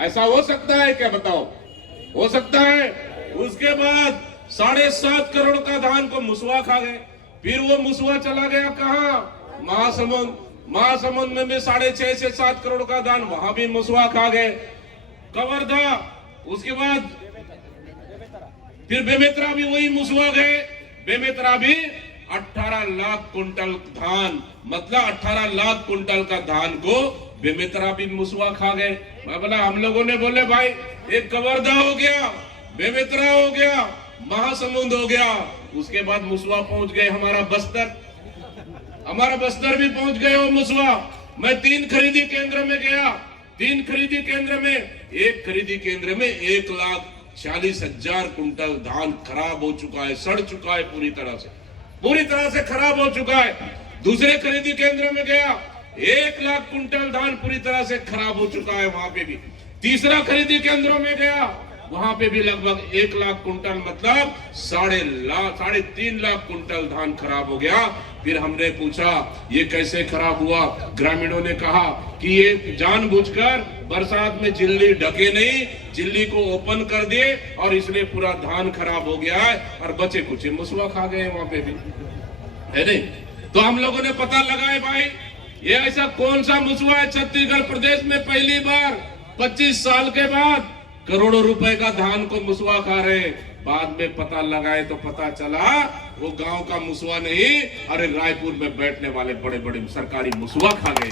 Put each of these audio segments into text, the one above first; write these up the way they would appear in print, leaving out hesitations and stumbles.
ऐसा हो सकता है क्या, बताओ? हो सकता है? उसके बाद 7.5 करोड़ का धान को मुसवा खा गए। फिर वो मुसवा चला गया कहाँ? महासमुंद। महासमुंद में भी 6.5 से 7 करोड़ का धान, वहां भी मुसवा खा गए। कवर्धा, उसके बाद फिर बेमेतरा भी वही मुसवा गए। बेमेतरा भी 18 लाख कुंटल धान, मतलब 18 लाख कुंटल का धान को बेमेतरा भी मुसवा खा गए। मैं बोला, हम लोगों ने बोले भाई एक कवर्धा हो गया, बेमेतरा हो गया, महासमुंद हो गया, उसके बाद मुसवा पहुंच गए हमारा बस्तर। हमारा बस्तर भी पहुंच गए वो मुसवा। मैं 3 खरीदी केंद्र में गया। 3 खरीदी केंद्र में, एक खरीदी केंद्र में 1,40,000 कुंटल धान खराब हो चुका है, सड़ चुका है, पूरी तरह से खराब हो चुका है। दूसरे खरीदी केंद्र में गया, 1 लाख कुंटल धान पूरी तरह से खराब हो चुका है, वहां पे भी। तीसरा खरीदी केंद्र में गया, वहां पे भी लगभग 1 लाख कुंटल, मतलब 3.5 लाख कुंटल धान खराब हो गया। फिर हमने पूछा ये कैसे खराब हुआ? ग्रामीणों ने कहा कि ये जानबूझकर बरसात में झिल्ली ढके नहीं, झिल्ली को ओपन कर दिए और इसलिए पूरा धान खराब हो गया है, और बचे कुछ मुसवा खा गए वहां पे भी, है नहीं? तो हम लोगों ने पता लगाए भाई ये ऐसा कौन सा मुसवा है छत्तीसगढ़ प्रदेश में पहली बार 25 साल के बाद करोड़ों रुपए का धान को मुसवा खा रहे। बाद में पता लगाए तो पता चला वो गांव का मुसवा नहीं, अरे रायपुर में बैठने वाले बड़े बड़े सरकारी मुसवा खा गए।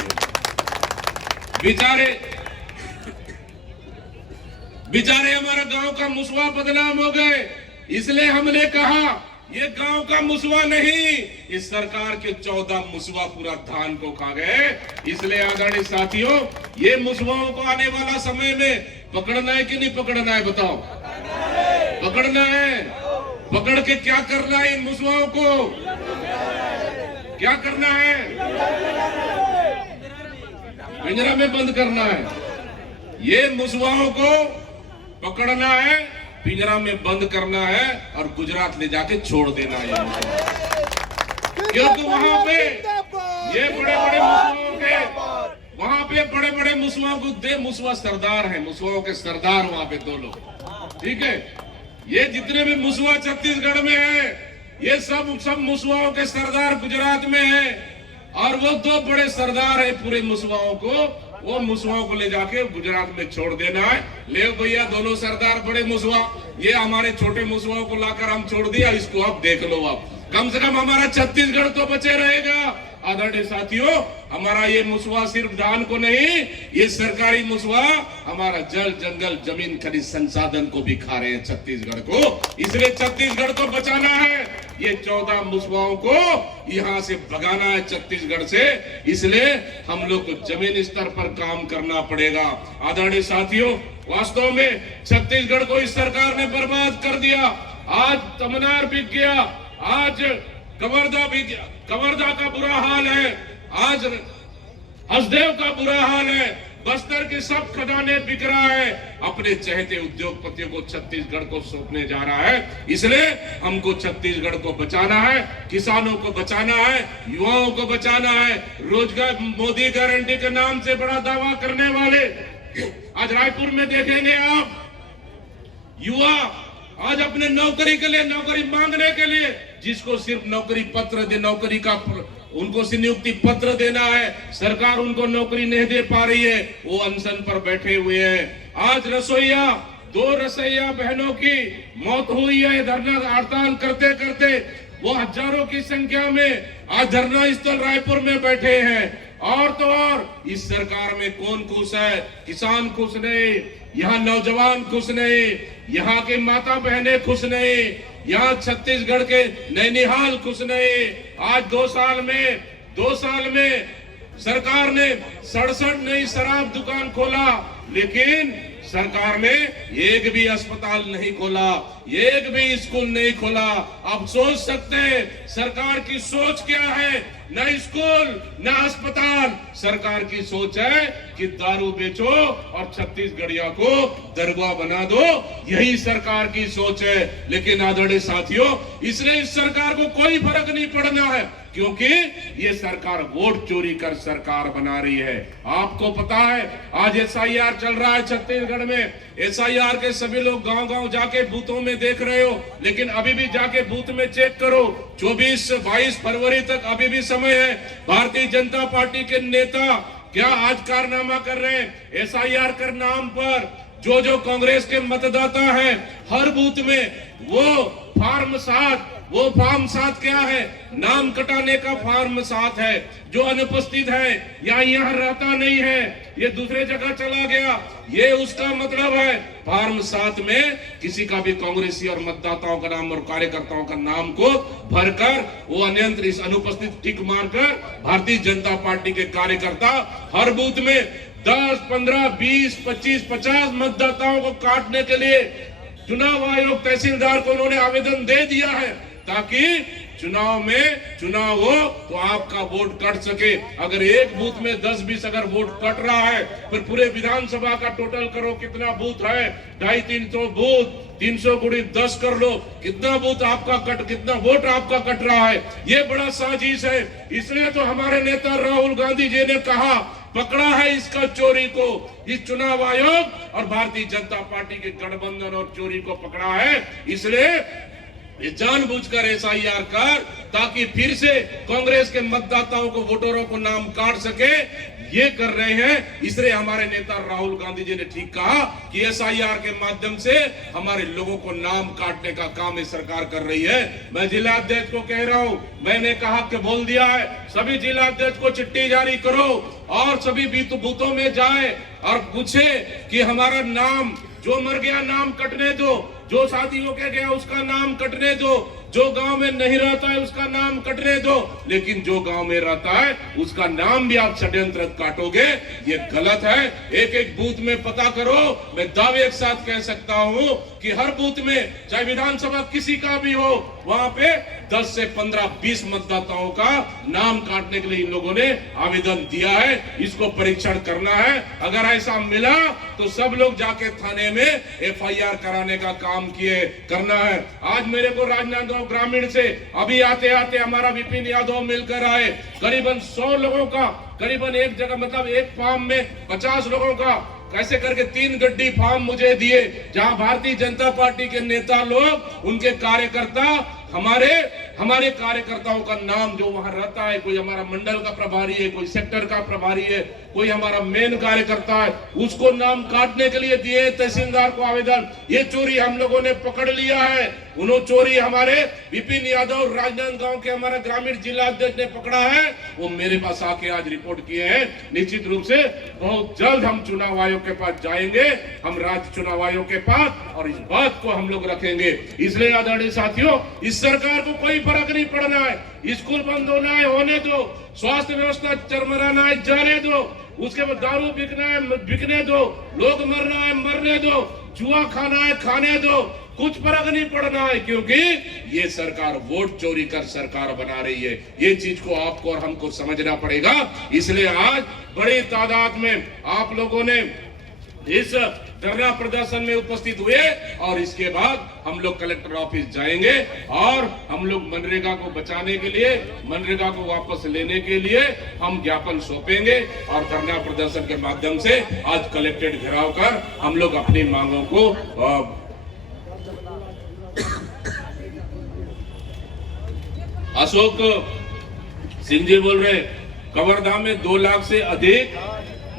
बेचारे हमारा गांव का मुसवा बदनाम हो गए। इसलिए हमने कहा ये गांव का मुसवा नहीं, इस सरकार के 14 मुसवा पूरा धान को खा गए। इसलिए आदरणीय साथियों, ये मुसवाओं को आने वाला समय में पकड़ना है कि नहीं पकड़ना है, बताओ? पकड़ना है। पकड़ के क्या करना है? इन मुसवाओं को क्या करना है? पिंजरा में बंद करना है। ये मुसवाओं को पकड़ना है, पिंजरा में बंद करना है और गुजरात ले जाके छोड़ देना है। क्योंकि वहां पे ये बड़े बड़े मुसवाओं के, वहां पे बड़े बड़े मुसवाओं को दे, मुसवा सरदार हैं, मुसवाओं के सरदार वहां पे 2 लोग, ठीक है? ये जितने भी मुसवा छत्तीसगढ़ में है, ये सब मुसवाओं के सरदार गुजरात में है, और वो 2 बड़े सरदार है पूरे मुसवाओं को, वो मुसवाओं को ले जाके गुजरात में छोड़ देना है। ले भैया, दोनों सरदार बड़े मुसवा, ये हमारे छोटे मुसवाओं को लाकर हम छोड़ दिया, इसको आप देख लो। आप कम से कम हमारा छत्तीसगढ़ तो बचे रहेगा। आदरणीय साथियों, हमारा ये मुसवा सिर्फ धान को नहीं, ये सरकारी मुसवा हमारा जल, जंगल, जमीन, खनिज संसाधन को भी खा रहे हैं छत्तीसगढ़ को। इसलिए छत्तीसगढ़ को बचाना है, ये 14 मुसवाओं को यहाँ से भगाना है छत्तीसगढ़ से। इसलिए हम लोग को जमीन स्तर पर काम करना पड़ेगा। आदरणीय साथियों, वास्तव में छत्तीसगढ़ को इस सरकार ने बर्बाद कर दिया। आज तमनार बिक गया, आज कवर्धा बिक गया, कवर्धा का बुरा हाल है, आज हसदेव का बुरा हाल है, बस्तर के सब खदाने बिक रहा है। अपने चहेते उद्योगपतियों को छत्तीसगढ़ को सौंपने जा रहा है। इसलिए हमको छत्तीसगढ़ को बचाना है, किसानों को बचाना है, युवाओं को बचाना है। रोजगार मोदी गारंटी के नाम से बड़ा दावा करने वाले आज रायपुर में देखेंगे आप, युवा आज अपने नौकरी के लिए, नौकरी मांगने के लिए, जिसको सिर्फ नौकरी पत्र दे, नौकरी का उनको नियुक्ति पत्र देना है, सरकार उनको नौकरी नहीं दे पा रही है, वो अनशन पर बैठे हुए हैं। आज रसोईया, 2 रसोईया बहनों की मौत हुई है धरना हड़ताल करते करते। वो हजारों की संख्या में आज धरना स्थल रायपुर में बैठे हैं। और तो और इस सरकार में कौन खुश है? किसान खुश नहीं, यहाँ नौजवान खुश नहीं, यहाँ के माता बहनें खुश नहीं, यहाँ छत्तीसगढ़ के नैनीहाल खुश नहीं। आज 2 साल में सरकार ने 67 नई शराब दुकान खोला, लेकिन सरकार ने एक भी अस्पताल नहीं खोला, एक भी स्कूल नहीं खोला। आप सोच सकते हैं सरकार की सोच क्या है? न स्कूल न अस्पताल। सरकार की सोच है कि दारू बेचो और छत्तीसगढ़िया को दरगाह बना दो, यही सरकार की सोच है। लेकिन आदरणीय साथियों, इसलिए इस सरकार को कोई फर्क नहीं पड़ना है क्योंकि ये सरकार वोट चोरी कर सरकार बना रही है। आपको पता है आज एसआईआर चल रहा है छत्तीसगढ़ में। एसआईआर के सभी लोग गांव-गांव जाके बूथों में देख रहे हो, लेकिन अभी भी जाके बूथ में चेक करो। 24-22 फरवरी तक अभी भी समय है। भारतीय जनता पार्टी के नेता क्या आज कारनामा कर रहे हैं एसआईआर के नाम पर? जो कांग्रेस के मतदाता है हर बूथ में वो फॉर्म 7 क्या है? नाम कटाने का फॉर्म 7 है। जो अनुपस्थित है या यहाँ रहता नहीं है, ये दूसरे जगह चला गया, ये उसका मतलब है फॉर्म 7 में किसी का भी कांग्रेसी और मतदाताओं का नाम और कार्यकर्ताओं का नाम को भरकर वो अन्यंत्र इस अनुपस्थित टिक मारकर भारतीय जनता पार्टी के कार्यकर्ता हर बूथ में 10, 15, 20, 25, 50 मतदाताओं को काटने के लिए चुनाव आयोग तहसीलदार को उन्होंने आवेदन दे दिया है, ताकि चुनाव हो तो आपका वोट कट सके। अगर एक बूथ में 10-20 अगर वोट कट रहा है, फिर पूरे विधानसभा का टोटल करो कितना बूथ है? 250-300 बूथ, 300 गुणी 10 कर लो, कितना वोट आपका कट रहा है? ये बड़ा साजिश है। इसलिए तो हमारे नेता राहुल गांधी जी ने कहा, पकड़ा है इसका चोरी को, इस चुनाव आयोग और भारतीय जनता पार्टी के गठबंधन और चोरी को पकड़ा है। इसलिए ये जानबूझकर एसआईआर कर, ताकि फिर से कांग्रेस के मतदाताओं को, वोटरों को नाम काट सके, ये कर रहे हैं। इसलिए हमारे नेता राहुल गांधी जी ने ठीक कहा कि एसआईआर के माध्यम से हमारे लोगों को नाम काटने का काम ये सरकार कर रही है। मैं जिलाध्यक्ष को कह रहा हूं, मैंने कहा कि बोल दिया है, सभी जिलाध्यक्ष को चिट्ठी जारी करो और सभी बूथों में जाए और पूछे कि हमारा नाम, जो मर गया नाम कटने दो, जो शादी होके गया उसका नाम कटने दो, जो गांव में नहीं रहता है उसका नाम कटने दो, लेकिन जो गांव में रहता है उसका नाम भी आप षड्यंत्र काटोगे, ये गलत है। एक बूथ में पता करो। मैं दावे के साथ कह सकता हूं कि हर बूथ में, चाहे विधानसभा किसी का भी हो, वहां पे 10 से 15-20 मतदाताओं का नाम काटने के लिए इन लोगों ने आवेदन दिया है। इसको परीक्षण करना है। अगर ऐसा मिला तो सब लोग जाके थाने में एफआईआर कराने का काम करना है। आज मेरे को राजनांदगांव ग्रामीण से अभी आते आते हमारा विपिन यादव मिलकर आए। करीबन 100 लोगों का, करीबन एक जगह, मतलब एक फार्म में 50 लोगों का, कैसे करके 3 गड्डी फार्म मुझे दिए, जहां भारतीय जनता पार्टी के नेता लोग, उनके कार्यकर्ता, हमारे कार्यकर्ताओं का नाम जो वहां रहता है, कोई हमारा मंडल का प्रभारी है, कोई सेक्टर का प्रभारी है, कोई हमारा मेन कार्यकर्ता है, उसको नाम काटने के लिए दिए तहसीलदार को आवेदन। ये चोरी हम लोगों ने पकड़ लिया है। उन्होंने चोरी हमारे विपिन यादव राजनांदगांव के हमारा ग्रामीण जिला अध्यक्ष ने पकड़ा है। वो मेरे पास आके आज रिपोर्ट किए हैं। निश्चित रूप से बहुत जल्द हम चुनाव आयोग के पास जाएंगे, हम राज्य चुनाव आयोग के पास, और इस बात को हम लोग रखेंगे। इसलिए आदरणीय साथियों, इस सरकार को कोई फर्क नहीं पड़ना है। स्कूल बंद होना है, होने दो। स्वास्थ्य व्यवस्था चरमराना है, जाने दो। उसके बाद दारू बिकना है, बिकने दो। लोग मरना है, मरने दो। जुआ खाना है, खाने दो। कुछ फर्क नहीं पड़ना है, क्योंकि ये सरकार वोट चोरी कर सरकार बना रही है। ये चीज को आपको और हमको समझना पड़ेगा। इसलिए आज बड़ी तादाद में आप लोगों ने इस धरना प्रदर्शन में उपस्थित हुए, और इसके बाद हम लोग कलेक्टर ऑफिस जाएंगे और हम लोग मनरेगा को बचाने के लिए, मनरेगा को वापस लेने के लिए हम ज्ञापन सौंपेंगे, और धरना प्रदर्शन के माध्यम से आज कलेक्ट्रेट घेराव कर हम लोग अपनी मांगों को अशोक सिंह जी बोल रहे, कवर्धा में 2 लाख से अधिक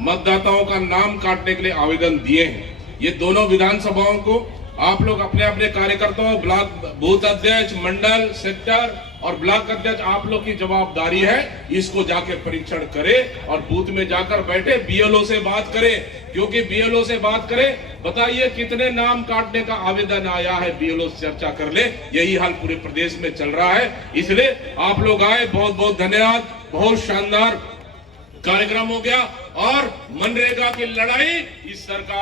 मतदाताओं का नाम काटने के लिए आवेदन दिए हैं। ये दोनों विधानसभाओं को आप लोग अपने अपने कार्यकर्ताओं, ब्लॉक बूथ अध्यक्ष, मंडल, सेक्टर और ब्लॉक अध्यक्ष, आप लोग की जवाबदारी है। इसको जाके परीक्षण करें और बूथ में जाकर बैठे बीएलओ से बात करें, क्योंकि बीएलओ से बात करें, बताइए कितने नाम काटने का आवेदन आया है, बीएलओ से चर्चा कर ले। यही हाल पूरे प्रदेश में चल रहा है। इसलिए आप लोग आए, बहुत बहुत धन्यवाद। बहुत शानदार कार्यक्रम हो गया, और मनरेगा की लड़ाई इस सरकार